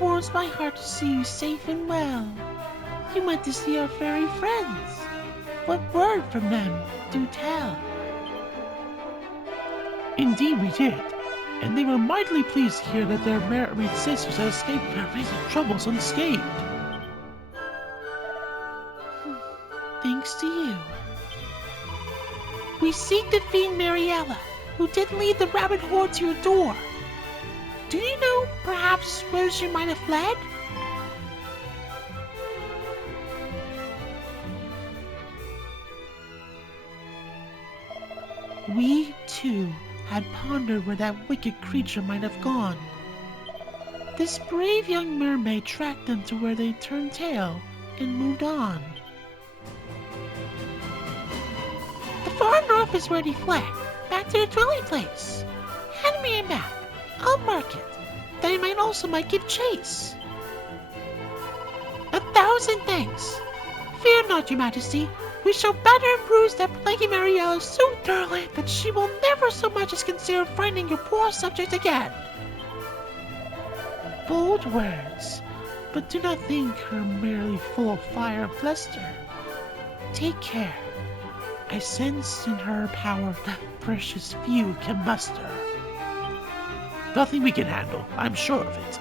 warms my heart to see you safe and well. You went to see our fairy friends. What word from them? Do tell. Indeed we did, and they were mightily pleased to hear that their married sisters had escaped their recent troubles unscathed. Thanks to you. We seek the fiend Mariella, who did lead the rabbit horde to your door. Do you know, perhaps, where she might have fled? We, too, had pondered where that wicked creature might have gone. This brave young mermaid tracked them to where they turned tail and moved on. The far north is where they fled, back to the dwelling place. Hand me a map. I'll mark it. They might also give chase. 1,000 thanks. Fear not, your majesty. We shall batter and bruise that plaguey Mariella so thoroughly that she will never so much as consider frightening your poor subject again. Bold words, but do not think her merely full of fire and bluster. Take care. I sense in her power that precious few can muster. Nothing we can handle, I'm sure of it.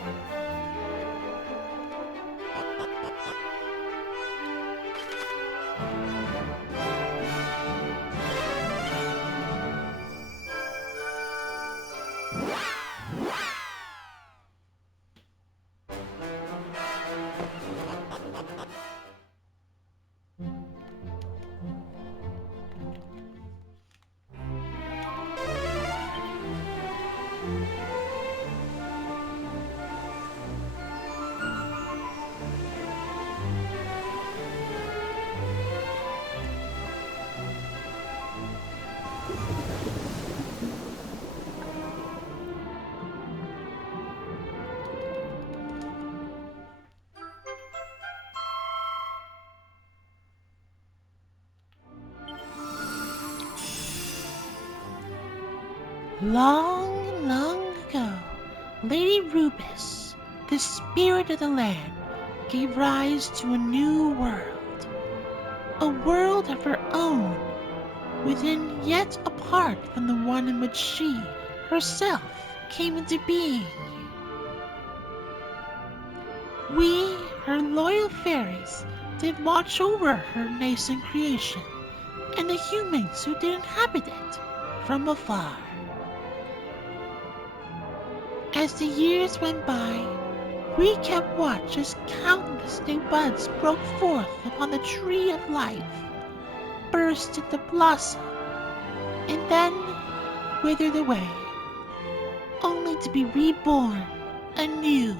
Long, long ago, Lady Rubus, the spirit of the land, gave rise to a new world. A world of her own, within yet apart from the one in which she, herself, came into being. We, her loyal fairies, did watch over her nascent creation, and the humans who did inhabit it, from afar. As the years went by, we kept watch as countless new buds broke forth upon the tree of life, burst into blossom, and then withered away, only to be reborn anew.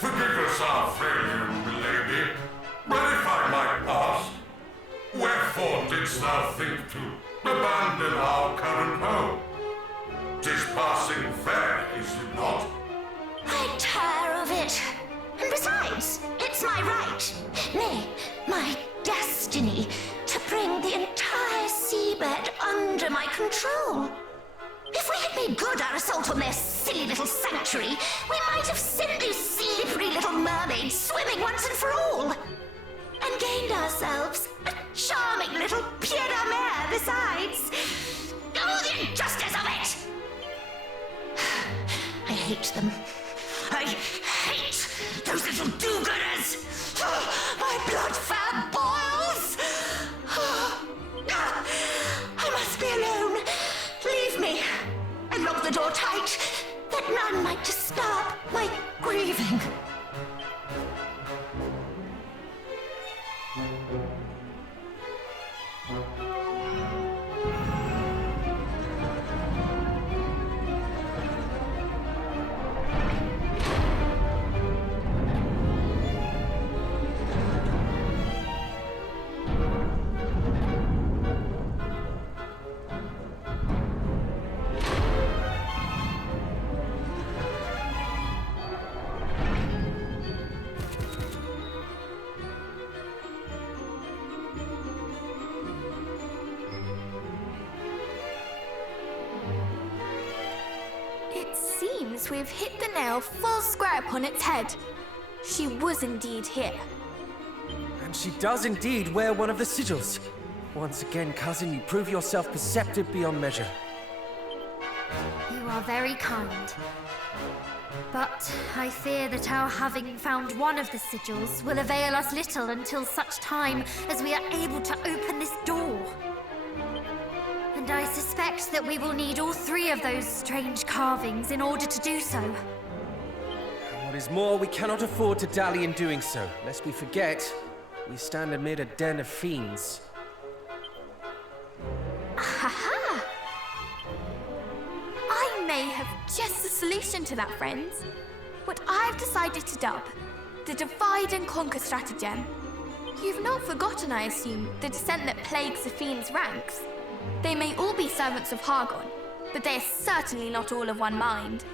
Forgive us our failure, milady, but if I might ask, wherefore didst thou think to abandon our current home? 'Tis passing fair, is it not? I tire of it. And besides, it's my right, nay, my destiny, to bring the entire seabed under my control. If we had made good our assault on their silly little sanctuary, we might have sent those slippery little mermaids swimming once and for all, and gained ourselves a charming little pied de mer besides. Oh, the injustice of it! hate them. I hate those little do-gooders! My blood fat boils! I must be alone. Leave me, and lock the door tight, that none might disturb my grieving. We've hit the nail full square upon its head. She was indeed here. And she does indeed wear one of the sigils. Once again, cousin, you prove yourself perceptive beyond measure. You are very kind. But I fear that our having found one of the sigils will avail us little until such time as we are able to open this door. And I suspect that we will need all three of those strange carvings in order to do so. What is more, we cannot afford to dally in doing so, lest we forget we stand amid a den of fiends. Ha! I may have just the solution to that, friends. What I've decided to dub the Divide and Conquer stratagem. You've not forgotten, I assume, the descent that plagues the fiends' ranks. They may all be servants of Hargon, but they are certainly not all of one mind.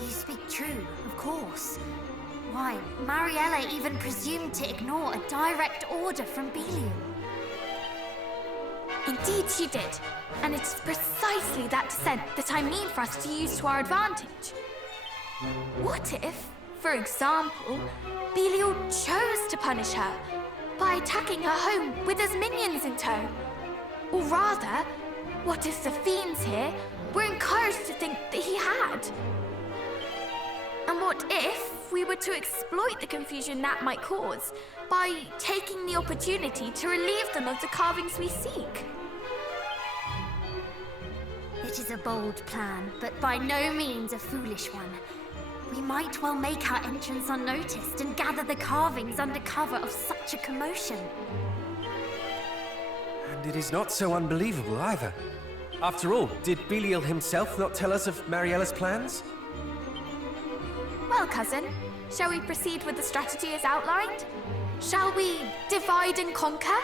You speak true, of course. Why, Mariella even presumed to ignore a direct order from Belial. Indeed she did, and it is precisely that descent that I mean for us to use to our advantage. What if, for example, Belial chose to punish her by attacking her home with his minions in tow? Or rather, what if the fiends here were encouraged to think that he had? And what if we were to exploit the confusion that might cause by taking the opportunity to relieve them of the carvings we seek? It is a bold plan, but by no means a foolish one. We might well make our entrance unnoticed and gather the carvings under cover of such a commotion. And it is not so unbelievable either. After all, did Belial himself not tell us of Mariella's plans? Well, cousin, shall we proceed with the strategy as outlined? Shall we divide and conquer?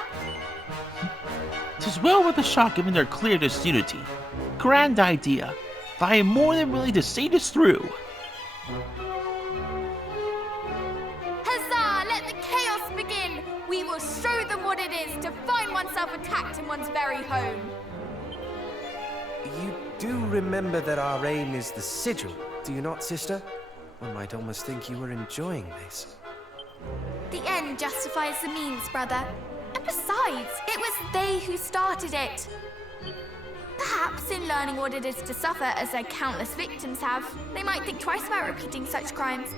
'Tis well worth a shot given their clear disunity. Grand idea, but I am more than willing to see this through. Huzzah! Let the chaos begin! We will show them what it is to find oneself attacked in one's very home. You do remember that our aim is the sigil, do you not, sister? One might almost think you were enjoying this. The end justifies the means, brother. And besides, it was they who started it. Perhaps in learning what it is to suffer as their countless victims have, they might think twice about repeating such crimes.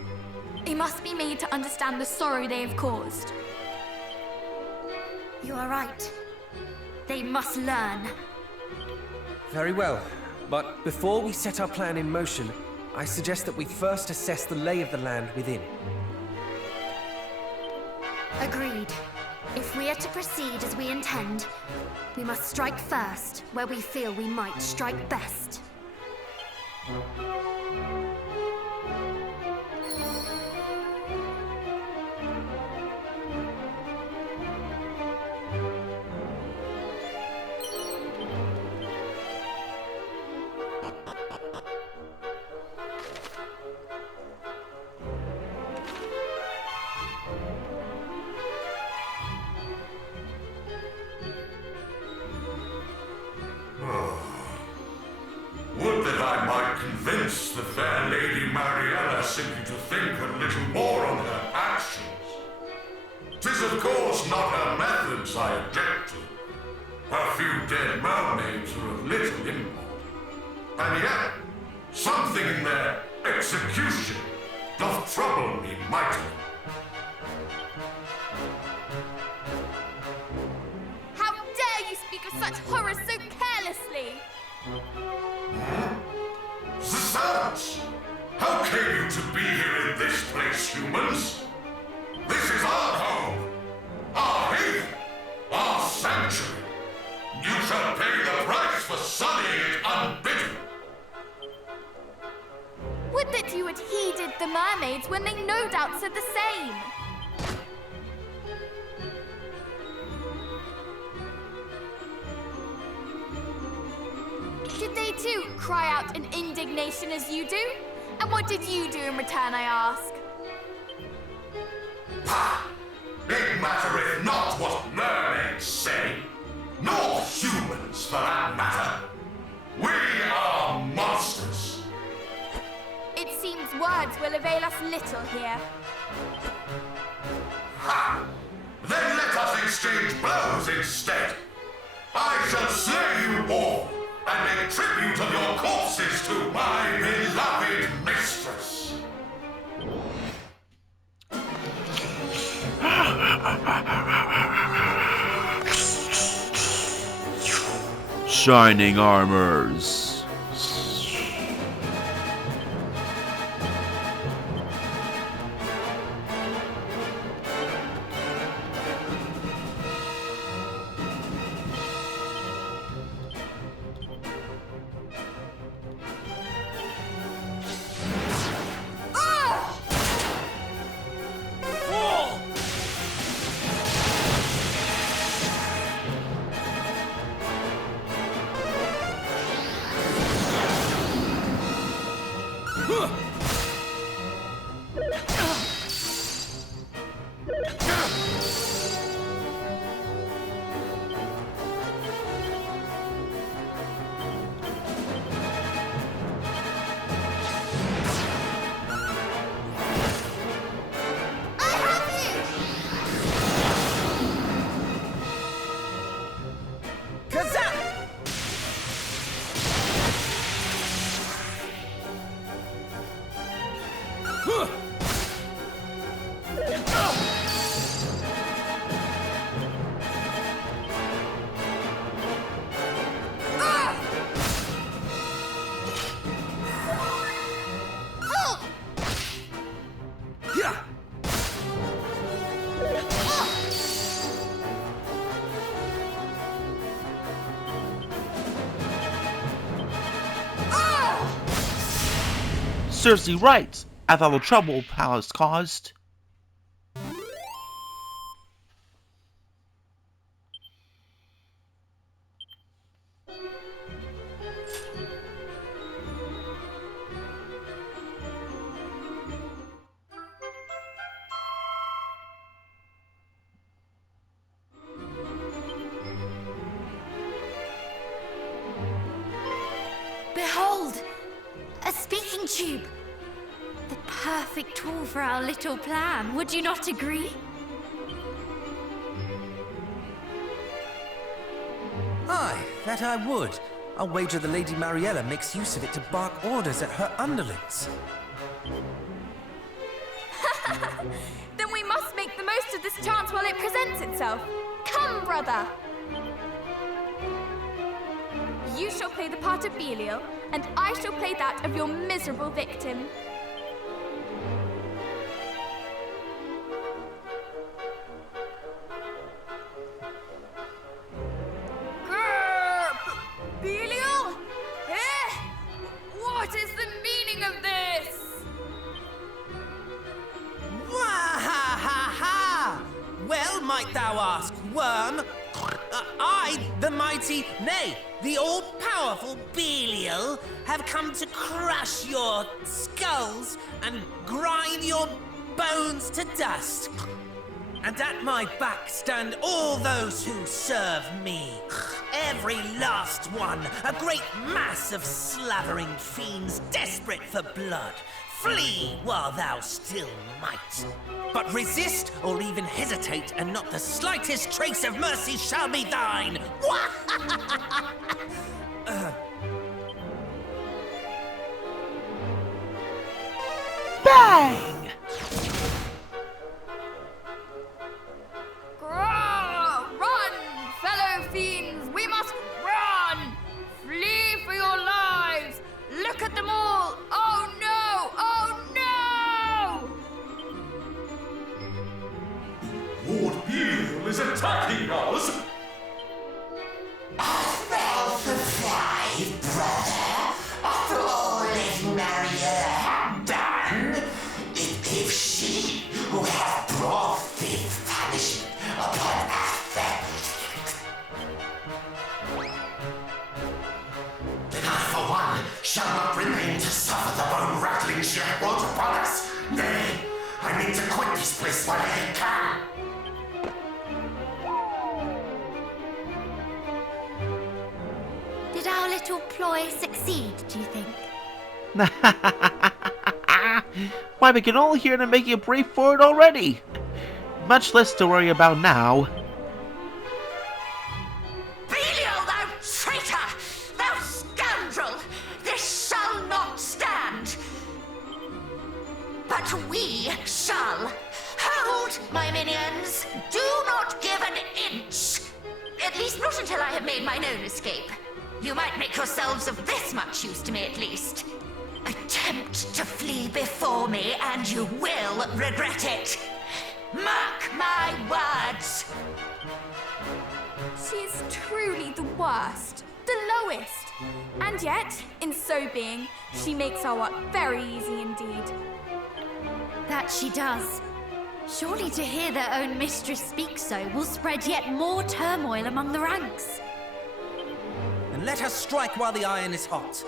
They must be made to understand the sorrow they have caused. You are right. They must learn. Very well, but before we set our plan in motion, I suggest that we first assess the lay of the land within. Agreed. If we are to proceed as we intend, we must strike first where we feel we might strike best. Would that I might convince the fair Lady Mariella simply to think a little more on her actions. 'Tis of course not her methods I object to. Her few dead mermaids are of little import. And yet, Something in their execution doth trouble me mightily. How dare you speak of such horrors so carelessly? The servants! How came you to be here in this place, humans? This is our home, our haven, our sanctuary. You shall pay the price for sullying it unbidden. Would that you had heeded the mermaids when they no doubt said the same. Did they too cry out in indignation as you do? And what did you do in return, I ask? Pah! It mattereth not what mermaids say, nor humans for that matter. We are monsters. It seems words will avail us little here. Ha! Then let us exchange blows instead. I shall slay you all and make tribute of your corpses to my beloved mistress. Shining armors. Cersei writes, after all the trouble Palace caused. Behold! A speaking tube! The perfect tool for our little plan, would you not agree? Aye, that I would. I'll wager the Lady Mariella makes use of it to bark orders at her underlings. Then we must make the most of this chance while it presents itself. Come, brother! You shall play the part of Belial, and I shall play that of your miserable victim. Belial? What is the meaning of this? Wah-ha-ha-ha! Well, might thou ask, worm? I, the mighty, nay, the all-powerful Belial, have come to crush your skulls and grind your bones to dust. And at my back stand all those who serve me. Every last one, a great mass of slavering fiends desperate for blood. Flee while thou still might. But resist or even hesitate, and not the slightest trace of mercy shall be thine. is attacking us! Alpha 5, brother. After all Lady Maria had done, if she who hath brought this punishment upon Alpha, then I, for one, shall not remain to suffer the bone-rattling she hath brought upon us. Nay, I mean to quit this place while I can. Did our little ploy succeed, do you think? Why, we can all hear them making a break for it already. Much less to worry about now. Belial, thou traitor! Thou scoundrel! This shall not stand! But we shall. Hold, my minions! Do not give an inch! At least not until I have made mine own escape. You might make yourselves of this much use to me, at least. Attempt to flee before me, and you will regret it. Mark my words! She is truly the worst, the lowest. And yet, in so being, she makes our work very easy indeed. That she does. Surely to hear their own mistress speak so will spread yet more turmoil among the ranks. And let her strike while the iron is hot.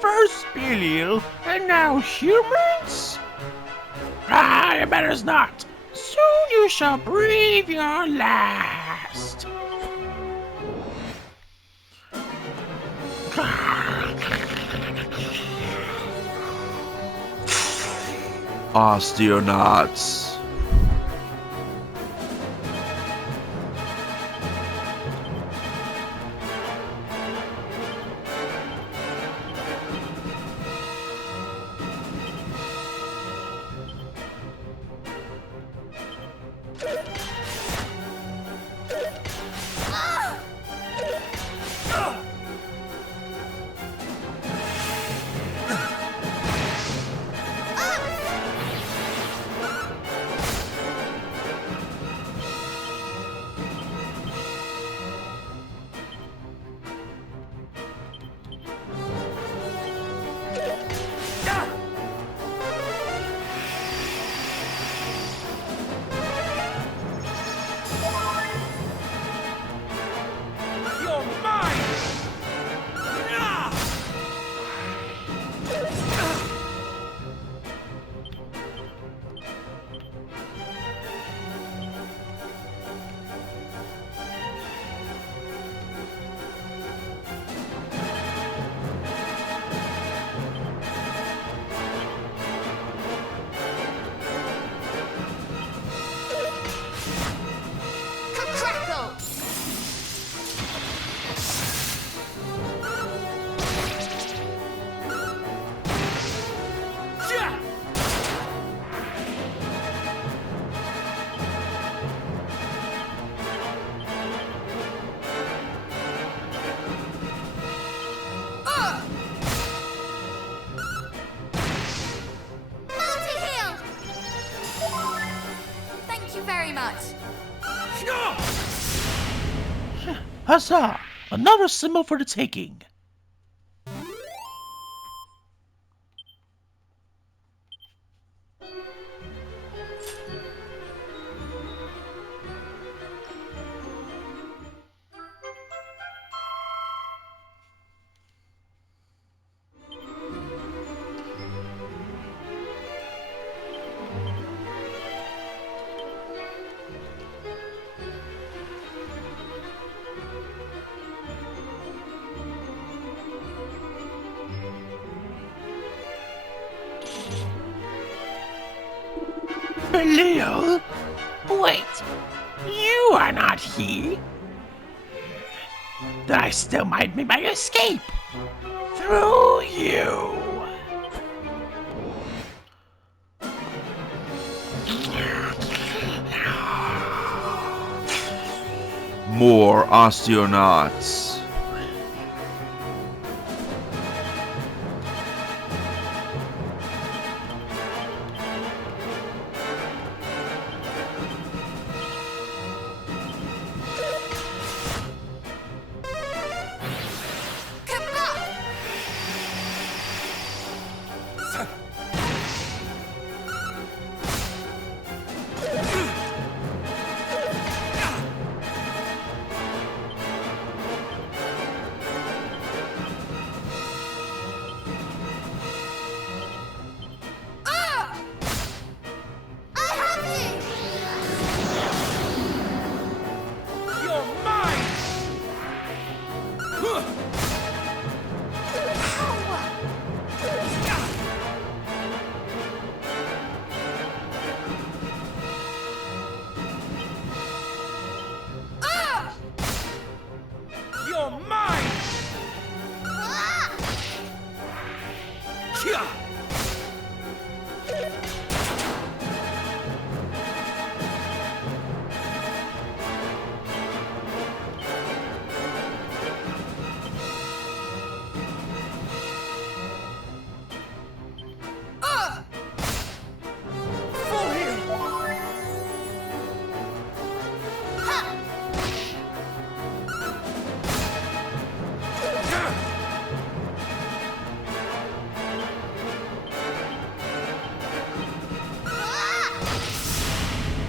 First Belial, and now humans? It matters not. Soon you shall breathe your last. Astronauts. very much. Huzzah! Another symbol for the taking. Leo? Wait, you are not he. Then I still might make my escape through you. More astronauts.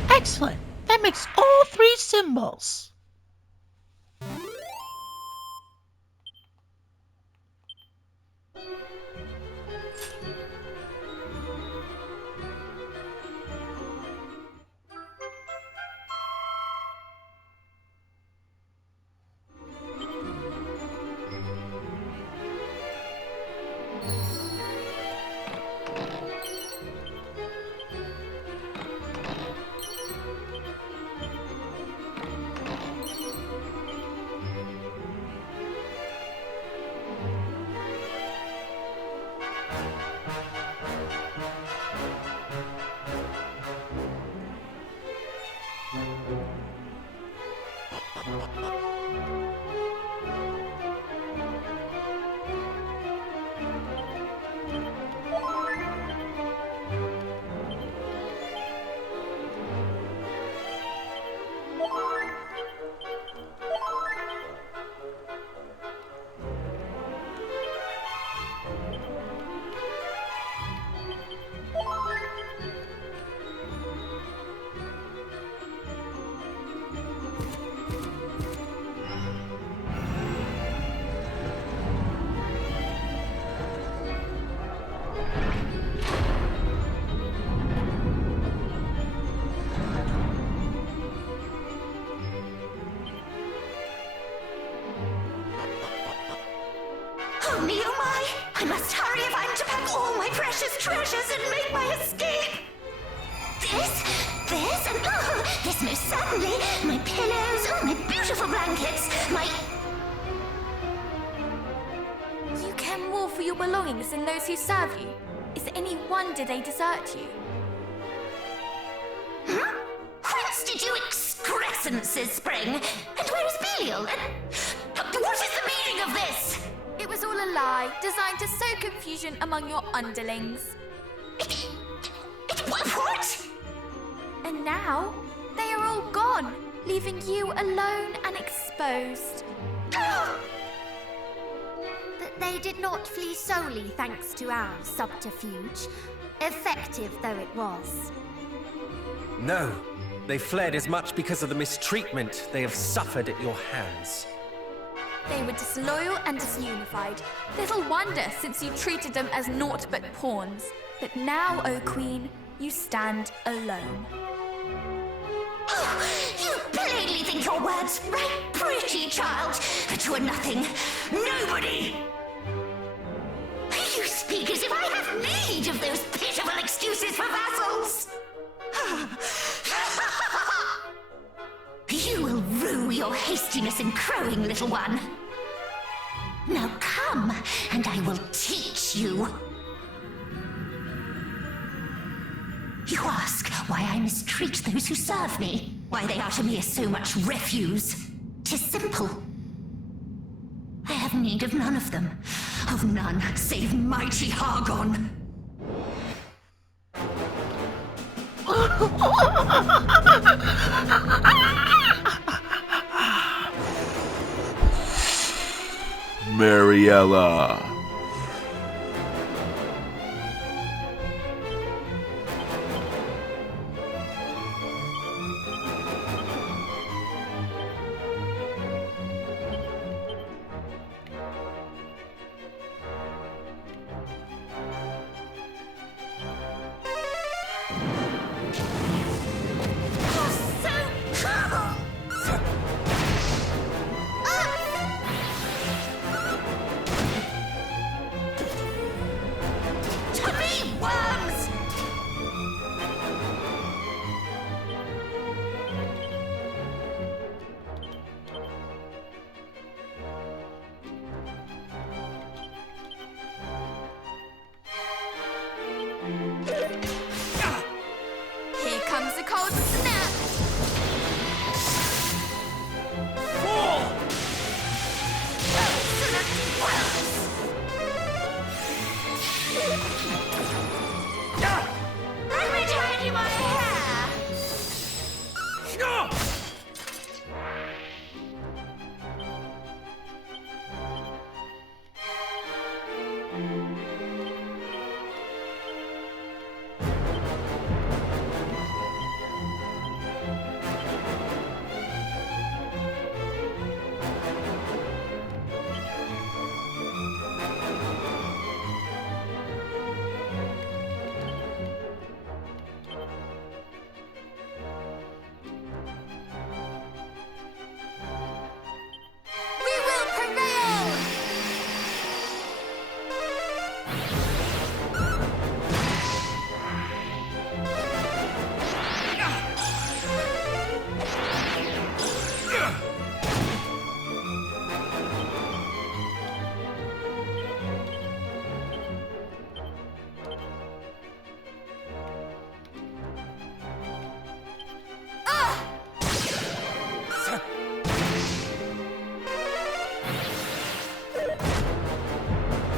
Excellent. That makes all three symbols. Oh, Neomai! I must hurry if I'm to pack all my precious treasures and make my escape! This, and this most certainly, my pillows, my beautiful blankets, my... You care more for your belongings than those who serve you. Is it any wonder they desert you? Whence did you excrescences spring? And where is Belial? And what is the meaning of this? It was all a lie, designed to sow confusion among your underlings. What? And now, they leaving you alone and exposed. But they did not flee solely thanks to our subterfuge, effective though it was. No, they fled as much because of the mistreatment they have suffered at your hands. They were disloyal and disunified. Little wonder, since you treated them as naught but pawns. But now, O Queen, you stand alone. Oh, you plainly think your words right pretty, child, but you are nothing. Nobody! You speak as if I have need of those pitiful excuses for vassals! You will rue your hastiness in crowing, little one. Now come, and I will teach you. You ask why I mistreat those who serve me, why they are to me as so much refuse. 'Tis simple. I have need of none of them, of none save mighty Hargon. Mariella. Here comes a cold snap. Let me tie you my hair! We will prevail!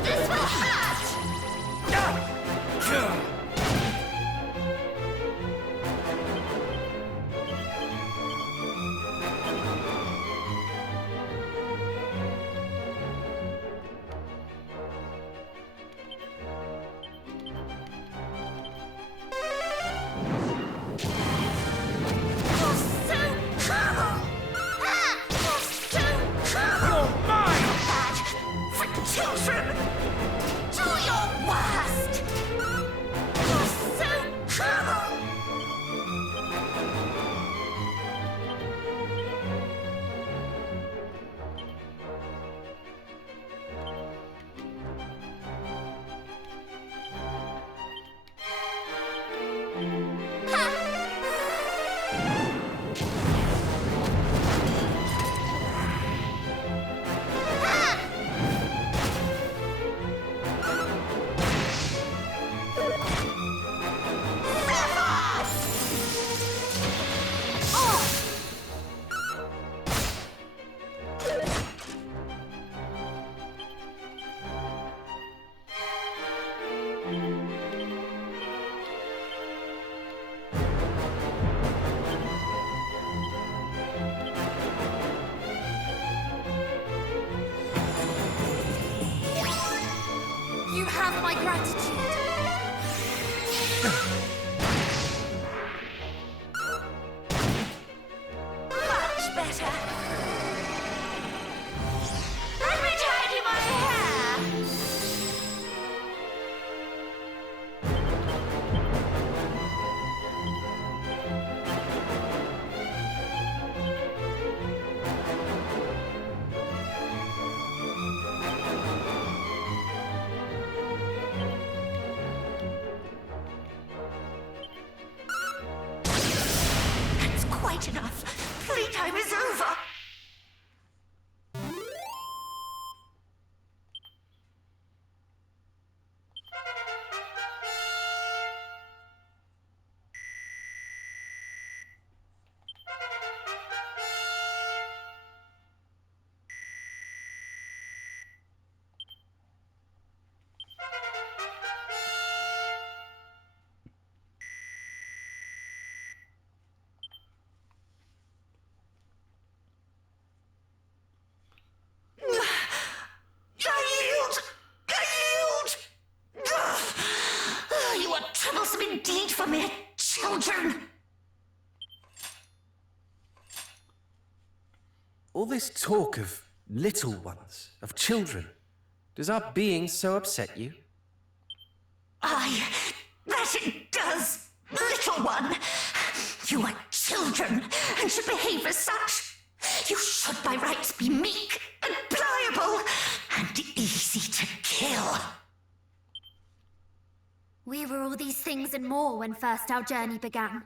This will hurt! You're so cruel! You're so cruel! Bad for children! Do your worst! You're so cruel! attitude. Much better. Let me tidy my hair. That's quite enough. Playtime is over. I yield! I yield! Ugh. You are troublesome indeed for mere children. All this talk of little ones, of children, does our being so upset you? Aye, that it does, little one. You are children and should behave as such. You should by rights be meek and pliable and easy to kill. We were all these things and more when first our journey began.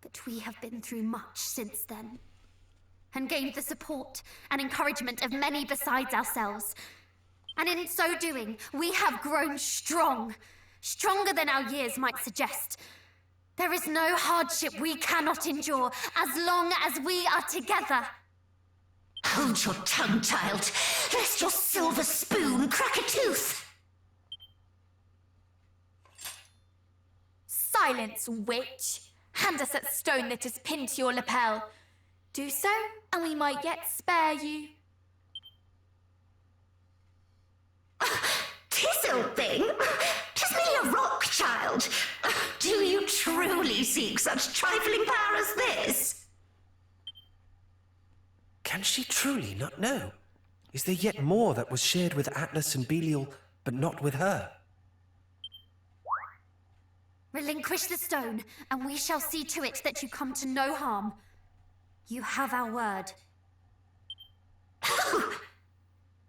But we have been through much since then, and gained the support and encouragement of many besides ourselves. And in so doing, we have grown strong, stronger than our years might suggest. There is no hardship we cannot endure as long as we are together. Hold your tongue, child, lest your silver spoon crack a tooth. Silence, witch! Hand us that stone that is pinned to your lapel. Do so, and we might yet spare you. Tis old thing. 'Tis merely a rock, child. Do you truly seek such trifling power as this? Can she truly not know? Is there yet more that was shared with Atlas and Belial, but not with her? Relinquish the stone, and we shall see to it that you come to no harm. You have our word.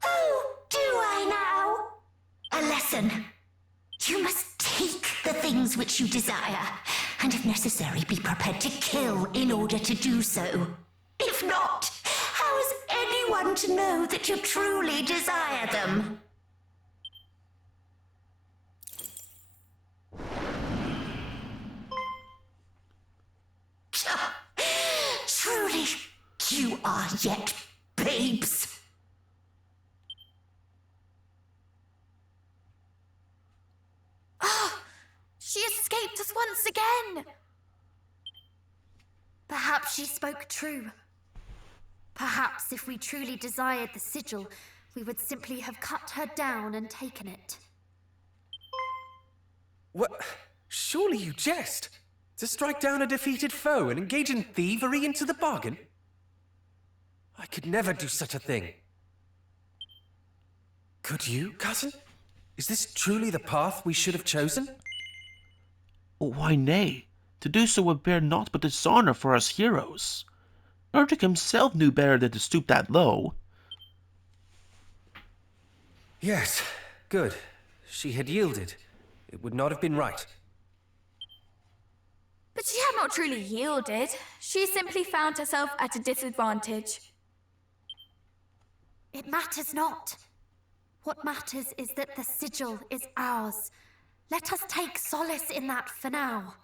Oh, do I now? A lesson. You must take the things which you desire, and if necessary, be prepared to kill in order to do so. If not, how is anyone to know that you truly desire them? Truly, you are yet babes. Oh, she escaped us once again! Perhaps she spoke true. Perhaps if we truly desired the sigil, we would simply have cut her down and taken it. What? Surely you jest. To strike down a defeated foe and engage in thievery into the bargain? I could never do such a thing. Could you, cousin? Is this truly the path we should have chosen? Why, nay. To do so would bear naught but dishonor for us heroes. Erdrick himself knew better than to stoop that low. Yes, good. She had yielded. It would not have been right. But she had not truly yielded. She simply found herself at a disadvantage. It matters not. What matters is that the sigil is ours. Let us take solace in that for now.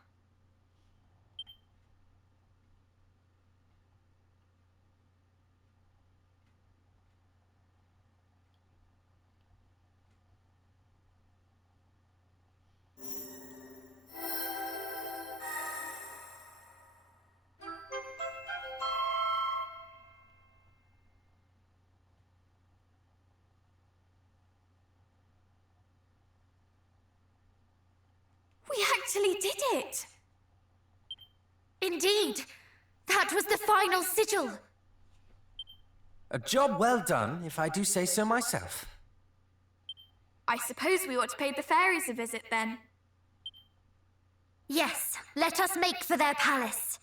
actually did it! Indeed! That was the final sigil! A job well done, if I do say so myself. I suppose we ought to pay the fairies a visit then. Yes, let us make for their palace.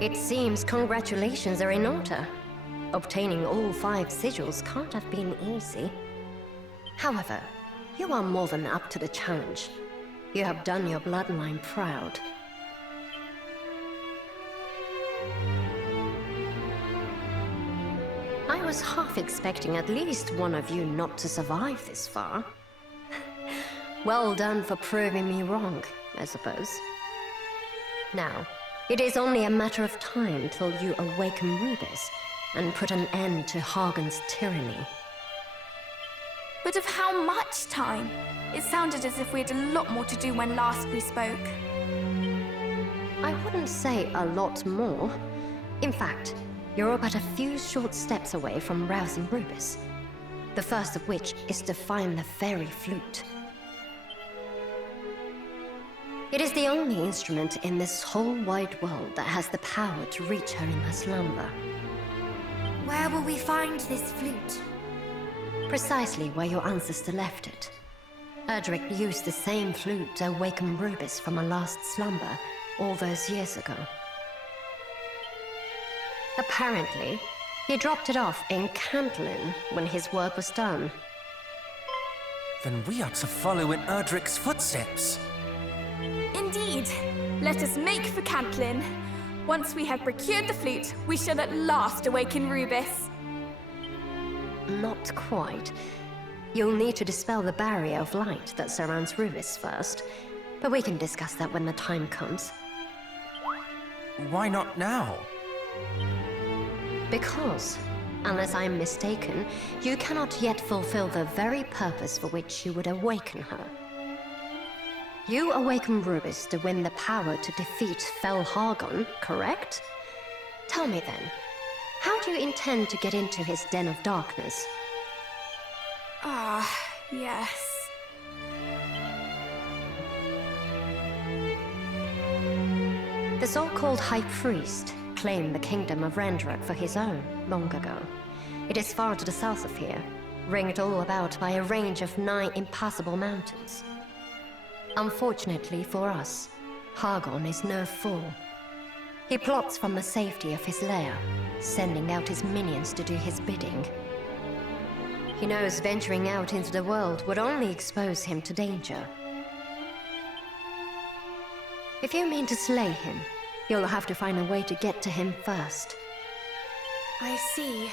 It seems congratulations are in order. Obtaining all 5 sigils can't have been easy. However, you are more than up to the challenge. You have done your bloodline proud. I was half expecting at least one of you not to survive this far. Well done for proving me wrong, I suppose. Now, it is only a matter of time till you awaken Rubis and put an end to Hagen's tyranny. But of how much time? It sounded as if we had a lot more to do when last we spoke. I wouldn't say a lot more. In fact, you're but a few short steps away from rousing Rubis. The first of which is to find the fairy flute. It is the only instrument in this whole wide world that has the power to reach her in her slumber. Where will we find this flute? Precisely where your ancestor left it. Erdrick used the same flute to awaken Rubis from her last slumber all those years ago. Apparently, he dropped it off in Cantlin when his work was done. Then we are to follow in Erdrick's footsteps. Indeed. Let us make for Cantlin. Once we have procured the flute, we shall at last awaken Rubis. Not quite. You'll need to dispel the barrier of light that surrounds Rubis first, but we can discuss that when the time comes. Why not now? Because, unless I'm mistaken, you cannot yet fulfill the very purpose for which you would awaken her. You awaken Rubis to win the power to defeat Fel Hagon, correct? Tell me then, how do you intend to get into his den of darkness? Ah, yes. The so-called High Priest claimed the kingdom of Rendrak for his own long ago. It is far to the south of here, ringed all about by a range of 9 impassable mountains. Unfortunately for us, Hagon is no fool. He plots from the safety of his lair, sending out his minions to do his bidding. He knows venturing out into the world would only expose him to danger. If you mean to slay him, you'll have to find a way to get to him first. I see.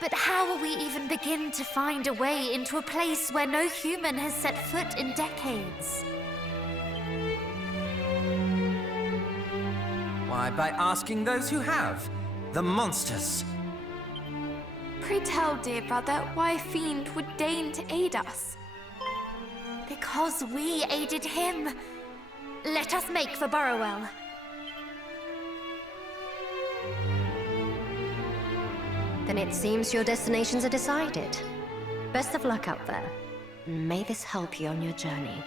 But how will we even begin to find a way into a place where no human has set foot in decades? Why, by asking those who have. The monsters. Pray tell, dear brother, why a fiend would deign to aid us. Because we aided him. Let us make for Burrowell. Then it seems your destinations are decided. Best of luck out there. May this help you on your journey.